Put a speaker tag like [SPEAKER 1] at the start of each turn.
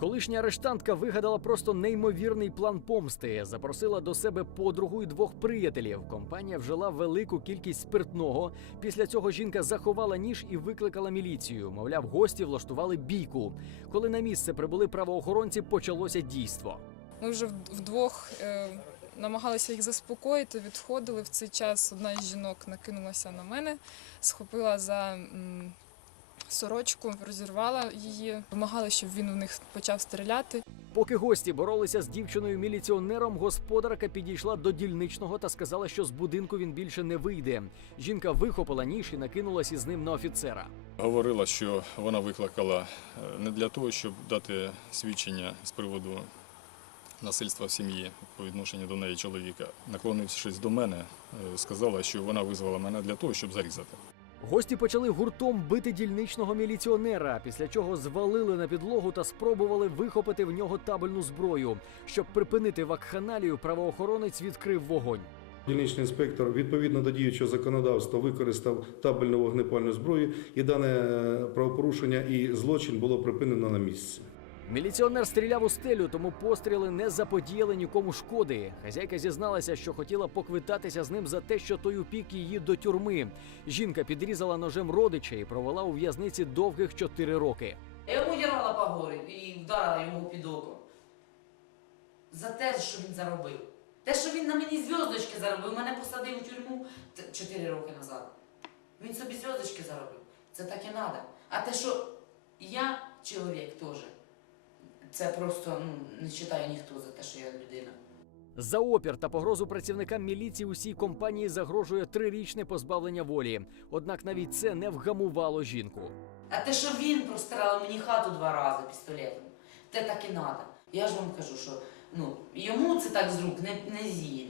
[SPEAKER 1] Колишня арештантка вигадала просто неймовірний план помсти. Запросила до себе подругу і двох приятелів. Компанія вжила велику кількість спиртного. Після цього жінка заховала ніж і викликала міліцію. Мовляв, гості влаштували бійку. Коли на місце прибули правоохоронці, почалося дійство.
[SPEAKER 2] Ми вже вдвох е, намагалися їх заспокоїти, відходили. В цей час одна із жінок накинулася на мене, схопила за м, сорочку, розірвала її, вимагала, щоб він у них почав стріляти.
[SPEAKER 1] Поки гості боролися з дівчиною-міліціонером, господарка підійшла до дільничного та сказала, що з будинку він більше не вийде. Жінка вихопила ніж і накинулась із ним на офіцера.
[SPEAKER 3] Говорила, що вона викликала е, не для того, щоб дати свідчення з приводу насильства в сім'ї по відношенню до неї чоловіка. Наклонившись до мене, е, сказала, що вона визвала мене для того, щоб зарізати.
[SPEAKER 1] Гості почали гуртом бити дільничного міліціонера, після чого звалили на підлогу та спробували вихопити в нього табельну зброю. Щоб припинити вакханалію, правоохоронець відкрив вогонь.
[SPEAKER 4] Дільничний інспектор відповідно до діючого законодавства використав табельну вогнепальну зброю, і дане е, правопорушення і злочин було припинено на місці.
[SPEAKER 1] Міліціонер стріляв у стелю, тому постріли не заподіяли нікому шкоди. Хазяйка зізналася, що хотіла поквитатися з ним за те, що той упік її до тюрми. Жінка підрізала ножем родича і провела у в'язниці довгих чотири роки.
[SPEAKER 5] Я йому дірала по горі і вдарила йому під око. За те, що він заробив. Те, що він на мені зв'язочки заробив, мене посадив у тюрму 4 роки назад. Він собі зв'язочки заробив. Це так і треба. А те, що я чоловік теж, це просто ну, не читає ніхто за те, що я людина.
[SPEAKER 1] За опір та погрозу працівникам міліції усій компанії загрожує трирічне позбавлення волі. Однак навіть це не вгамувало жінку.
[SPEAKER 5] А те, що він прострелив мені хату два рази пістолетом, те так і треба. Я ж вам кажу, що ну, йому це так з рук не, не зійде.